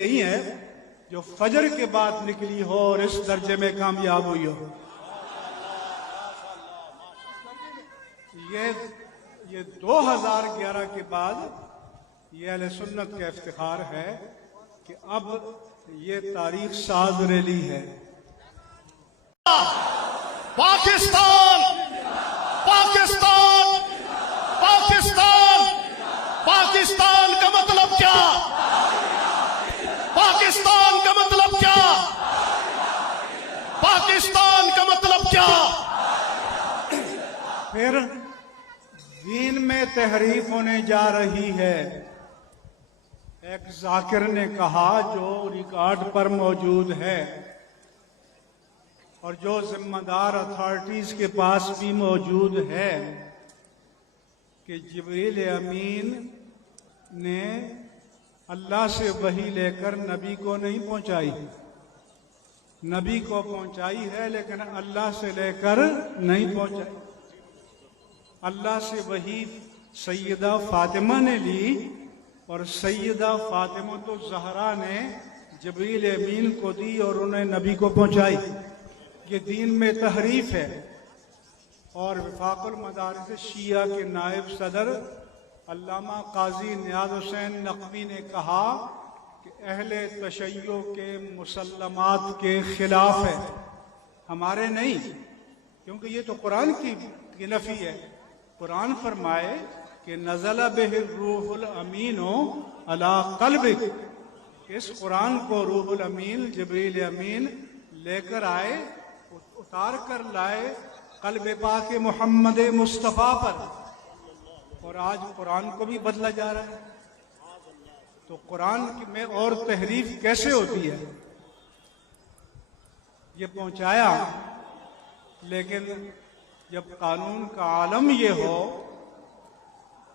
یہی ہے جو فجر کے بعد نکلی ہو اور اس درجے میں کامیاب ہوئی ہو. یہ 2011 کے بعد یہ اہل سنت کا افتخار ہے کہ اب یہ تاریخ ساز ریلی ہے. پاکستان پاکستان پاکستان پاکستان کا مطلب کیا؟ پاکستان کا مطلب کیا؟ پاکستان کا مطلب کیا؟ پھر دین میں تحریف ہونے جا رہی ہے. ایک ذاکر نے کہا جو ریکارڈ پر موجود ہے اور جو ذمہ دار اتھارٹیز کے پاس بھی موجود ہے کہ جبریل امین نے اللہ سے وحی لے کر نبی کو نہیں پہنچائی. نبی کو پہنچائی ہے لیکن اللہ سے لے کر نہیں پہنچائی. اللہ سے وحی سیدہ فاطمہ نے لی اور سیدہ فاطمہ تو زہرا نے جبریل امین کو دی اور انہیں نبی کو پہنچائی. یہ دین میں تحریف ہے. اور وفاق المدارس شیعہ کے نائب صدر علامہ قاضی نیاز حسین نقوی نے کہا کہ اہل تشیع کے مسلمات کے خلاف ہے، ہمارے نہیں، کیونکہ یہ تو قرآن کی نفی ہے. قرآن فرمائے کہ نزل بہ الروح الامین علی قلبک، اس قرآن کو روح الامین جبریل امین لے کر آئے، اتار کر لائے قلب پاک محمد مصطفیٰ پر. اور آج قرآن کو بھی بدلا جا رہا ہے. تو قرآن میں اور تحریف کیسے ہوتی ہے؟ یہ پہنچایا، لیکن جب قانون کا عالم یہ ہو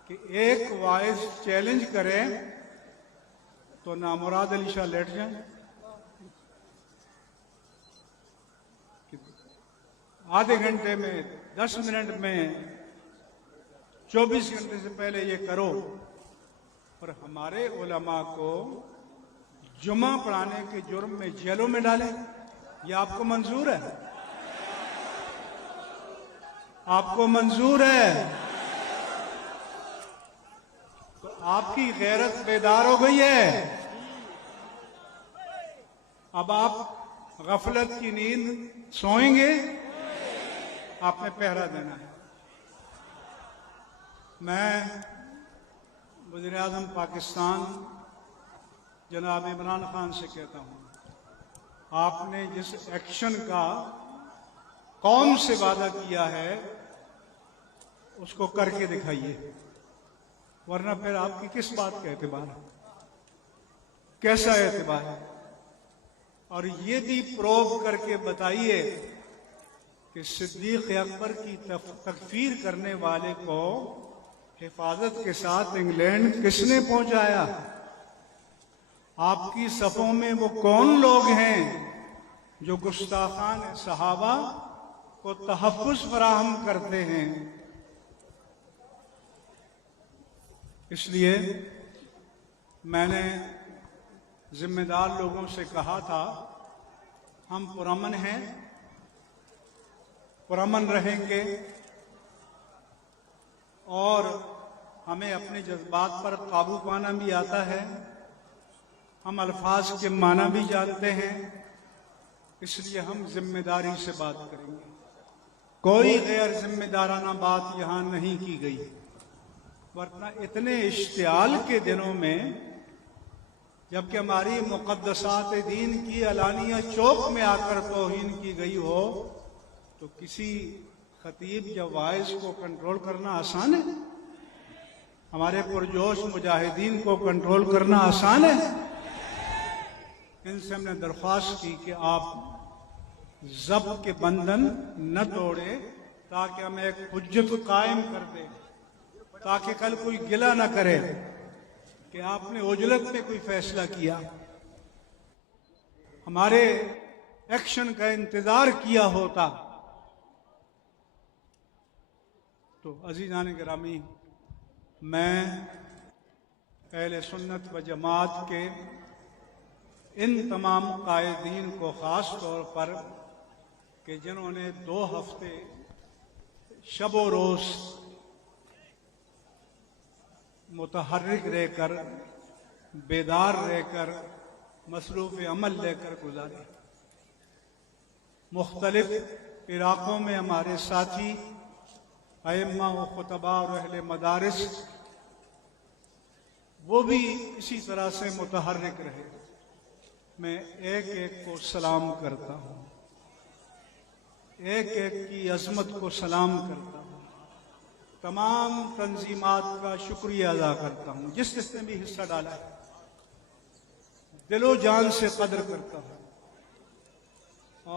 کہ ایک وائس چیلنج کرے تو نامراد علی شاہ لیٹ جائیں. آدھے گھنٹے میں 10 منٹ میں 24 گھنٹے سے پہلے یہ کرو. اور ہمارے علماء کو جمعہ پڑھانے کے جرم میں جیلوں میں ڈالیں، یہ آپ کو منظور ہے؟ آپ کو منظور ہے؟ تو آپ کی غیرت بیدار ہو گئی ہے. اب آپ غفلت کی نیند سوئیں گے، آپ نے پہرا دینا ہے. میں وزیر اعظم پاکستان جناب عمران خان سے کہتا ہوں، آپ نے جس ایکشن کا قوم سے وعدہ کیا ہے اس کو کر کے دکھائیے، ورنہ پھر آپ کی کس بات کا اعتبار ہے؟ کیسا اعتبار ہے؟ اور یہ بھی پروو کر کے بتائیے کہ صدیق اکبر کی تکفیر کرنے والے کو حفاظت کے ساتھ انگلینڈ کس نے پہنچایا؟ آپ کی صفوں میں وہ کون لوگ ہیں جو گستاخان صحابہ کو تحفظ فراہم کرتے ہیں؟ اس لیے میں نے ذمہ دار لوگوں سے کہا تھا، ہم پرامن ہیں، پرامن رہیں گے، اور ہمیں اپنے جذبات پر قابو پانا بھی آتا ہے، ہم الفاظ کے معنی بھی جانتے ہیں، اس لیے ہم ذمہ داری سے بات کریں گے. کوئی غیر ذمہ دارانہ بات یہاں نہیں کی گئی. ورنہ اتنے اشتعال کے دنوں میں جبکہ ہماری مقدسات دین کی علانیہ چوک میں آ کر توہین کی گئی ہو تو کسی خطیب یا وائز کو کنٹرول کرنا آسان ہے؟ ہمارے پرجوش مجاہدین کو کنٹرول کرنا آسان ہے؟ ان سے ہم نے درخواست کی کہ آپ ضبط کے بندھن نہ توڑے تاکہ ہم ایک حجت قائم کر دیں، تاکہ کل کوئی گلہ نہ کرے کہ آپ نے عجلت میں کوئی فیصلہ کیا. ہمارے ایکشن کا انتظار کیا ہوتا. تو عزیزان گرامی، میں اہل سنت و جماعت کے ان تمام قائدین کو خاص طور پر کہ جنہوں نے 2 ہفتے شب و روز متحرک رہ کر، بیدار رہ کر، مصروف عمل لے کر گزارے۔ مختلف علاقوں میں ہمارے ساتھی ائمہ و خطباء اور اہل مدارس وہ بھی اسی طرح سے متحرک رہے۔ میں ایک ایک کو سلام کرتا ہوں، ایک ایک کی عظمت کو سلام کرتا ہوں، تمام تنظیمات کا شکریہ ادا کرتا ہوں جس نے بھی حصہ ڈالا ہے، دل و جان سے قدر کرتا ہوں،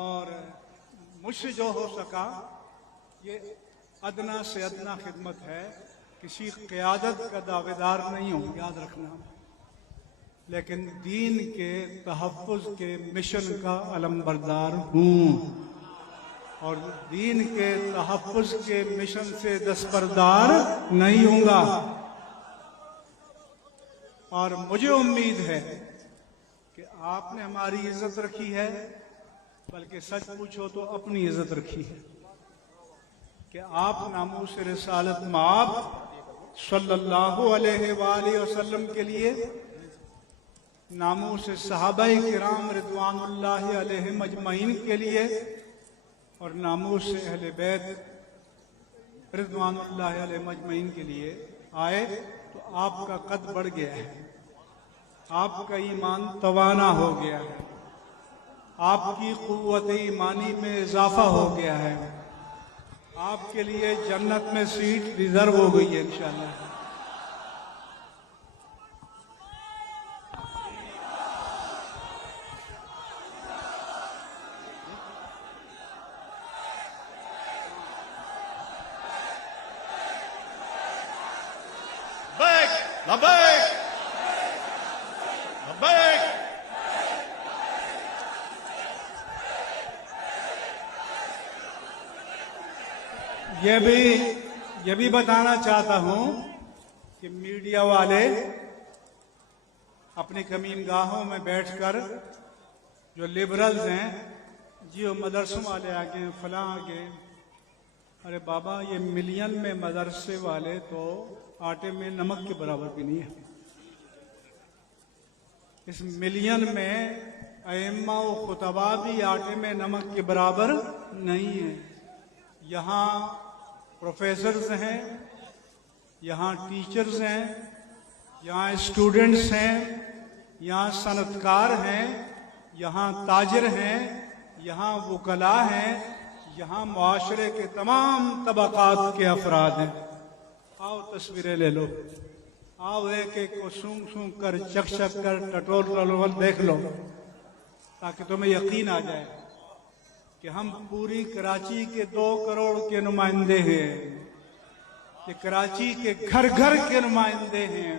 اور مجھ سے جو ہو سکا یہ ادنا سے ادنا خدمت ہے۔ کسی قیادت کا دعوے دار نہیں ہوں، یاد رکھنا، لیکن دین کے تحفظ کے مشن کا علمبردار ہوں، اور دین کے تحفظ کے مشن سے دستبردار نہیں ہوں گا۔ اور مجھے امید ہے کہ آپ نے ہماری عزت رکھی ہے، بلکہ سچ پوچھو تو اپنی عزت رکھی ہے، کہ آپ ناموس رسالت مآب صلی اللہ علیہ وآلہ وسلم کے لیے، ناموس صحابہ کرام رضوان اللہ علیہم اجمعین کے لیے، اور ناموس اہل بیت رضوان اللہ علیہم اجمعین کے لیے آئے، تو آپ کا قد بڑھ گیا ہے، آپ کا ایمان توانا ہو گیا ہے، آپ کی قوت ایمانی میں اضافہ ہو گیا ہے، آپ کے لیے جنت میں سیٹ ریزرو ہو گئی ہے انشاءاللہ۔ لبیک لبیک یہ بھی بتانا چاہتا ہوں کہ میڈیا والے اپنی کمین گاہوں میں بیٹھ کر جو لبرلز ہیں، جیو مدرسوں والے آگے فلاں آگے، ارے بابا یہ ملین میں مدرسے والے تو آٹے میں نمک کے برابر بھی نہیں ہے۔ اس ملین میں ائمہ و خطباء بھی آٹے میں نمک کے برابر نہیں ہے۔ یہاں پروفیسرز ہیں، یہاں ٹیچرز ہیں، یہاں اسٹوڈنٹس ہیں، یہاں صنعتکار ہیں، یہاں تاجر ہیں، یہاں وکلاء ہیں، یہاں معاشرے کے تمام طبقات کے افراد ہیں۔ آؤ تصویریں لے لو، آؤ ایک ایک کو سونگ سونگ کر، چک چک کر، ٹٹول ٹٹول دیکھ لو، تاکہ تمہیں یقین آ جائے کہ ہم پوری کراچی کے 2 کروڑ کے نمائندے ہیں، کہ کراچی کے گھر گھر کے نمائندے ہیں،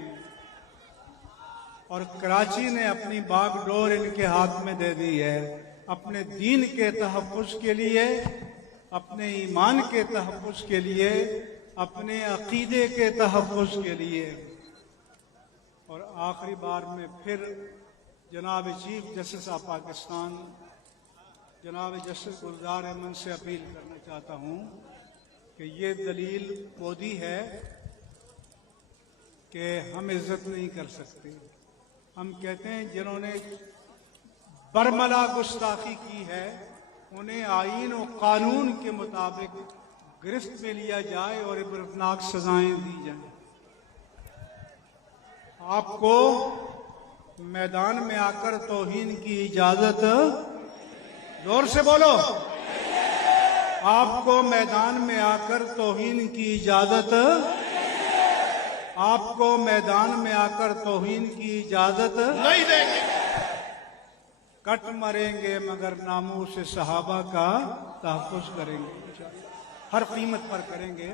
اور کراچی نے اپنی باغ ڈور ان کے ہاتھ میں دے دی ہے، اپنے دین کے تحفظ کے لیے، اپنے ایمان کے تحفظ کے لیے، اپنے عقیدے کے تحفظ کے لیے۔ اور آخری بار میں پھر جناب چیف جسٹس آف پاکستان جناب جسٹس گلزار احمد سے اپیل کرنا چاہتا ہوں کہ یہ دلیل مودی ہے کہ ہم عزت نہیں کر سکتے۔ ہم کہتے ہیں جنہوں نے برملا گستاخی کی ہے انہیں آئین و قانون کے مطابق گرفت میں لیا جائے اور عبرتناک سزائیں دی جائیں۔ آپ کو میدان میں آ کر توہین کی اجازت، زور سے بولو، آپ کو میدان میں آ کر توہین کی اجازت، آپ کو میدان میں آ کر توہین کی اجازت نہیں دیں گے۔ کٹ مریں گے مگر ناموس صحابہ کا تحفظ کریں گے، ہر قیمت پر کریں گے۔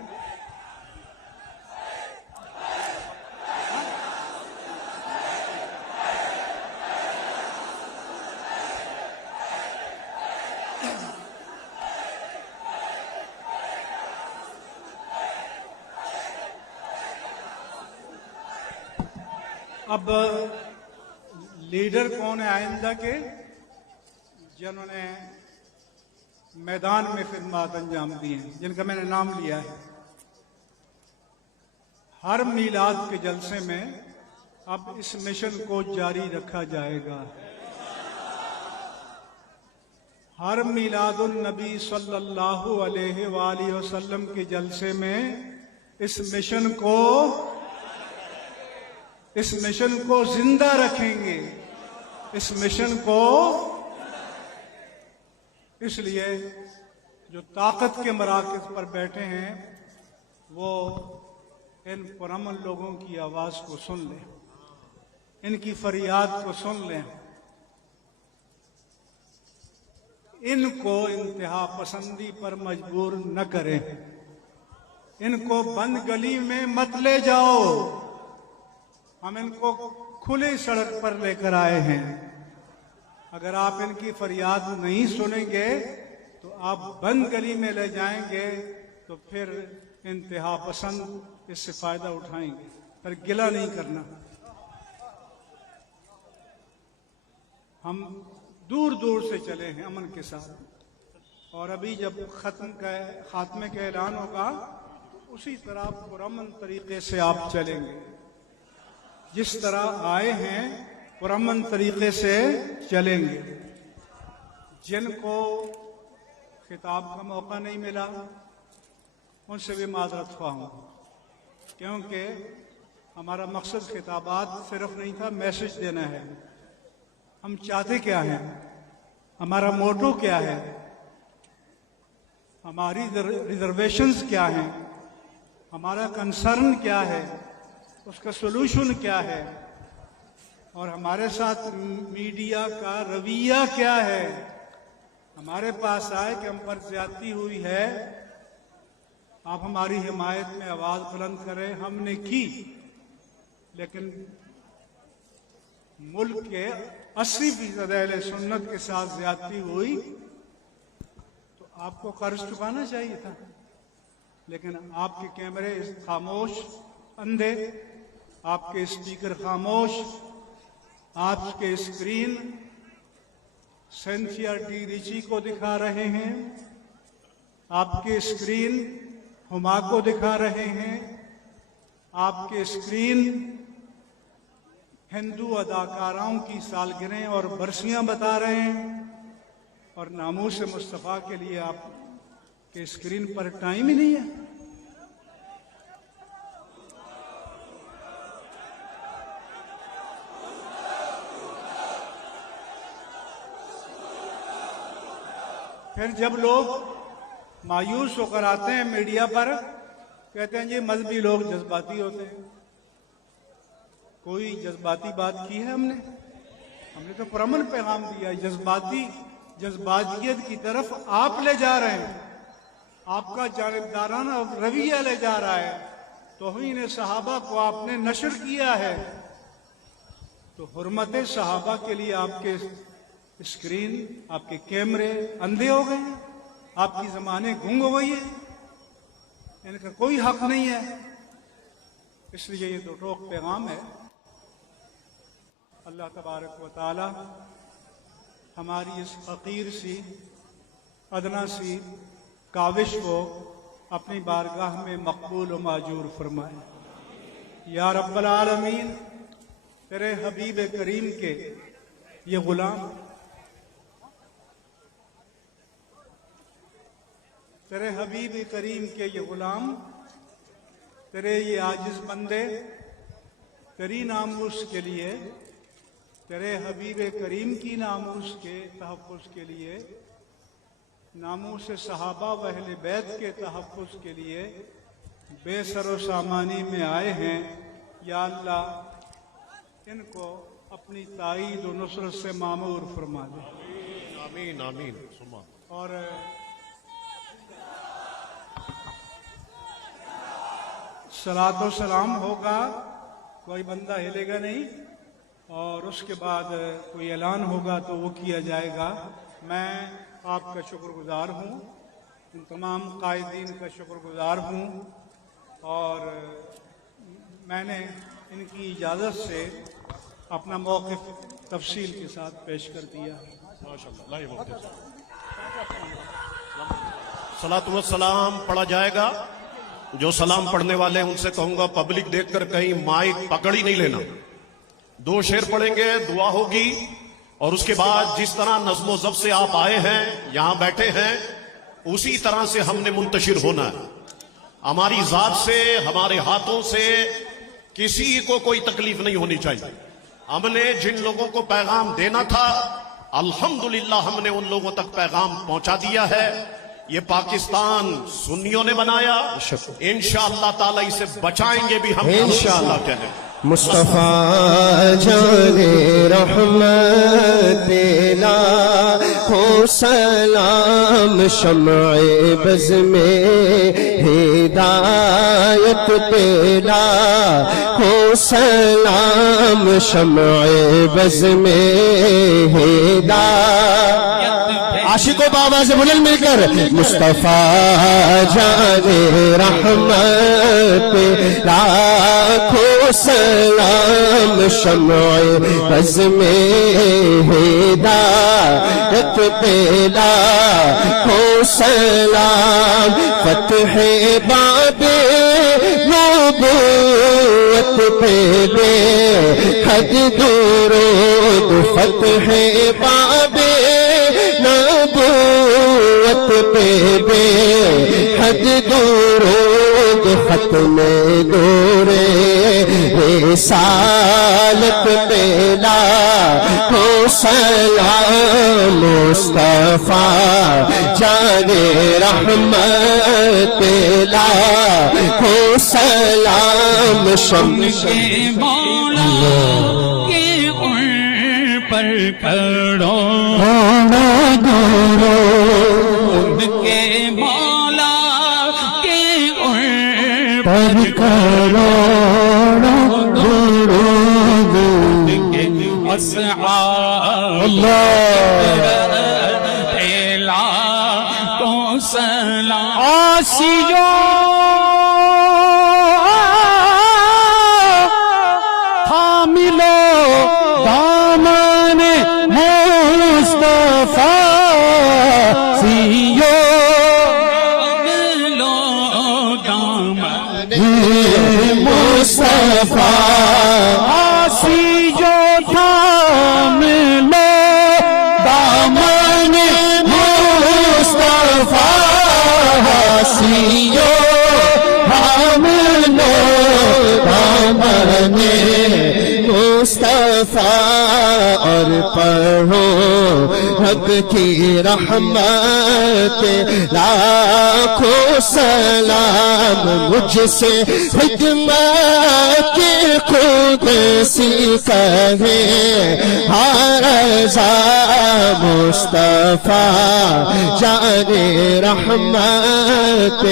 اب لیڈر کون ہے آئندہ کے؟ جنہوں نے میدان میں خدمات انجام دی ہیں، جن کا میں نے نام لیا ہے۔ ہر میلاد کے جلسے میں اب اس مشن کو جاری رکھا جائے گا۔ ہر میلاد النبی صلی اللہ علیہ وآلہ وسلم کے جلسے میں اس مشن کو زندہ رکھیں گے، اس مشن کو۔ اس لیے جو طاقت کے مراکز پر بیٹھے ہیں وہ ان پرامن لوگوں کی آواز کو سن لیں، ان کی فریاد کو سن لیں، ان کو انتہا پسندی پر مجبور نہ کریں، ان کو بند گلی میں مت لے جاؤ۔ ہم ان کو کھلی سڑک پر لے کر آئے ہیں۔ اگر آپ ان کی فریاد نہیں سنیں گے تو آپ بند گلی میں لے جائیں گے تو پھر انتہا پسند اس سے فائدہ اٹھائیں گے، پر گلہ نہیں کرنا۔ ہم دور دور سے چلے ہیں امن کے ساتھ، اور ابھی جب خاتمے کا اعلان ہوگا اسی طرح پرامن طریقے سے آپ چلیں گے، جس طرح آئے ہیں پرامن طریقے سے چلیں گے۔ جن کو خطاب کا موقع نہیں ملا ان سے بھی معذرت خواہ ہوں، کیونکہ ہمارا مقصد خطابات صرف نہیں تھا، میسج دینا ہے۔ ہم چاہتے کیا ہیں، ہمارا موٹو کیا ہے، ہماری ریزرویشنز کیا ہیں، ہمارا کنسرن کیا ہے، اس کا سولوشن کیا ہے، اور ہمارے ساتھ میڈیا کا رویہ کیا ہے۔ ہمارے پاس آئے کہ ہم پر زیادتی ہوئی ہے، آپ ہماری حمایت میں آواز بلند کریں، ہم نے کی، لیکن ملک کے 80% اہل سنت کے ساتھ زیادتی ہوئی تو آپ کو قرض چکانا چاہیے تھا، لیکن آپ کے کیمرے خاموش، اندھے، آپ کے اسپیکر خاموش، آپ کے اسکرین سینتھیا ڈی ریچی کو دکھا رہے ہیں، آپ کے اسکرین ہما کو دکھا رہے ہیں، آپ کے اسکرین ہندو اداکاراؤں کی سالگرہیں اور برسیاں بتا رہے ہیں، اور ناموس مصطفیٰ کے لیے آپ کے اسکرین پر ٹائم ہی نہیں ہے۔ پھر جب لوگ مایوس ہو کر آتے ہیں میڈیا پر، کہتے ہیں جی مذہبی لوگ جذباتی ہوتے ہیں۔ کوئی جذباتی بات کی ہے ہم نے تو پرامن پیغام دیا۔ جذباتیت کی طرف آپ لے جا رہے ہیں، آپ کا جانبدارانہ رویہ لے جا رہا ہے، توہین صحابہ کو آپ نے نشر کیا ہے، تو حرمت صحابہ کے لیے آپ کے اسکرین، آپ کے کیمرے اندھے ہو گئے ہیں، آپ کی زبانیں گونگ ہو گئی ہیں، ان کا کوئی حق نہیں ہے۔ اس لیے یہ تو ٹوک پیغام ہے۔ اللہ تبارک و تعالی ہماری اس فقیر سی ادنا سی کاوش کو اپنی بارگاہ میں مقبول و ماجور فرمائے۔ یا رب العالمین، تیرے حبیب کریم کے یہ غلام، تیرے حبیب کریم کے یہ غلام، تیرے یہ عاجز بندے، تیری ناموس کے لیے، تیرے حبیب کریم کی ناموس کے تحفظ کے لیے، ناموس صحابہ و اہل بیت کے تحفظ کے لیے بے سر و سامانی میں آئے ہیں۔ یا اللہ، ان کو اپنی تائید و نصرت سے معمور فرما دے۔ آمین آمین ثم اور صلاۃ و سلام ہوگا، کوئی بندہ ہلے گا نہیں، اور اس کے بعد کوئی اعلان ہوگا تو وہ کیا جائے گا۔ میں آپ کا شکر گزار ہوں، ان تمام قائدین کا شکر گزار ہوں، اور میں نے ان کی اجازت سے اپنا موقف تفصیل کے ساتھ پیش کر دیا ہے۔ صلاۃ والسلام پڑھا جائے گا۔ جو سلام پڑھنے والے ہیں ان سے کہوں گا پبلک دیکھ کر کہیں مائک پکڑ ہی نہیں لینا۔ 2 شعر پڑھیں گے، دعا ہوگی، اور اس کے بعد جس طرح نظم و ضبط سے آپ آئے ہیں، یہاں بیٹھے ہیں، اسی طرح سے ہم نے منتشر ہونا ہے۔ ہماری ذات سے، ہمارے ہاتھوں سے کسی کو کوئی تکلیف نہیں ہونی چاہیے۔ ہم نے جن لوگوں کو پیغام دینا تھا الحمدللہ ہم نے ان لوگوں تک پیغام پہنچا دیا ہے۔ یہ پاکستان سنیوں نے بنایا، انشاءاللہ تعالی اسے بچائیں گے بھی ہم انشاءاللہ کہنے۔ مصطفیٰ جان رحمت لاکھوں سلام، شمع بز میں ہدایت پہ لاکھوں سلام، شمع بز میں ہدایت۔ عاشقوں بابا سے بلند مل کر مصطفیٰ جان رحمت لاکھوں سلام، شمع بز میں ہدایت پہ لاکھوں سلام، فتح باب نبوت پہ بے حد درود، فتح باب نبوت پہ بے حد درود، ختم نور رسالت پہ لاکھوں سلام، مصطفیٰ جان رحمت لاکھوں سلام، شمس مولا کے ان پر کھڑو ان کے مولا کے ان پر کھڑو اصحاب پھیلا تو سلام، آسیوں حاملو دامن مصطفیٰ، سیو لو دامن مصطفیٰ، آسی جو تھام لو دامن مصطفیٰ، آسی جو تھام لو دامن مصطفیٰ، اور پڑھو رب کی رحمت لاکھوں سلام، مجھ سے خدمت کی قدسی کہے ہر رضا، مصطفیٰ جان رحمت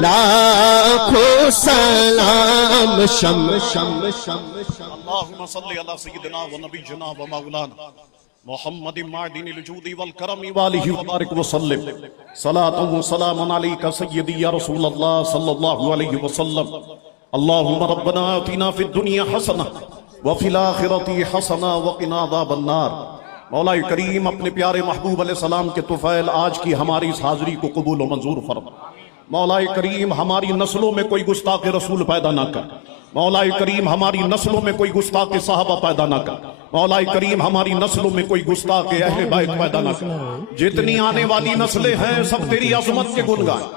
لاکھوں سلام، شم شم شم شم۔ اللہم صلی علی سیدنا و نبینا و مولانا محمد معدن الجود والکرم والہ وبارک وسلم، صلاۃ و سلام علیک سیدی یا رسول اللہ صلی اللہ علیہ وسلم۔ اللہم ربنا آتنا فی الدنیا حسنہ وفی الآخرۃ حسنہ وقنا عذاب النار۔ مولا کریم اپنے پیارے محبوب علیہ السلام کے طفیل آج کی ہماری اس حاضری کو قبول و منظور فرما۔ مولا کریم ہماری نسلوں میں کوئی گستاخ رسول پیدا نہ کر۔ مولا کریم ہماری نسلوں میں کوئی گستاخ صحابہ پیدا نہ کر۔ مولا کریم ہماری نسلوں میں کوئی گستاخ اہل بیت پیدا نہ کر۔ جتنی آنے والی نسلیں ہیں سب تیری عظمت کے گن گائیں،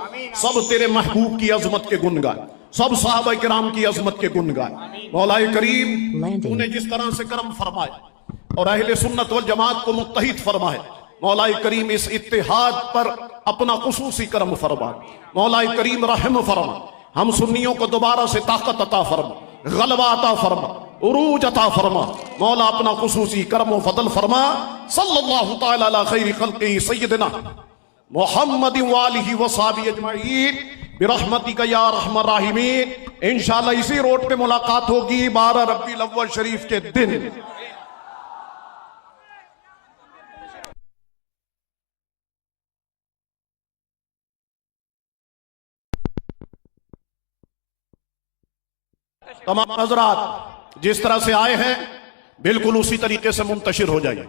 سب تیرے محبوب کی عظمت کے گن گائیں، سب صحابہ کرام کی عظمت کے گن گائیں۔ مولا کریم تو نے جس طرح سے کرم فرمائے اور اہل سنت والجماعت کو متحد فرمائے، مولا کریم اس اتحاد پر اپنا خصوصی کرم فرما۔ مولا کریم رحم فرما، ہم سنیوں کو دوبارہ سے طاقت عطا فرما، غلبہ عطا فرما، عروج عطا فرما۔ مولا اپنا خصوصی کرم و فضل فرما۔ صلی اللہ تعالی علی خیر خلقہ سیدنا محمد وآلہ وصحبہ اجمعین برحمتک یا ارحم الراحمین۔ انشاءاللہ اسی روڈ پہ ملاقات ہوگی 12 ربیع الاول شریف کے دن۔ تمام حضرات جس طرح سے آئے ہیں بالکل اسی طریقے سے منتشر ہو جائے.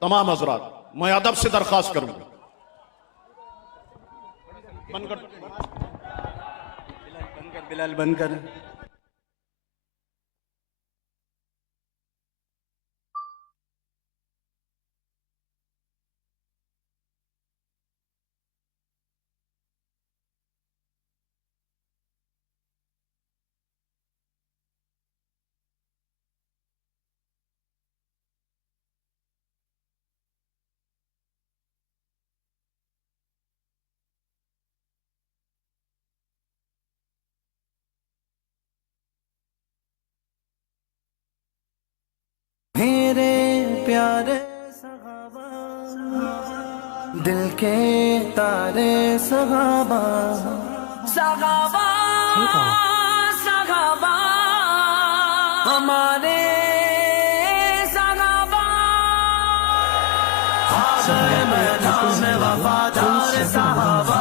تمام حضرات میں ادب سے درخواست کروں گا. بلال بند کر. میرے پیارے صحابہ، دل کے تارے صحابہ، صحابہ صحابہ ہمارے صحابہ، میدان میں وفادار صحابہ.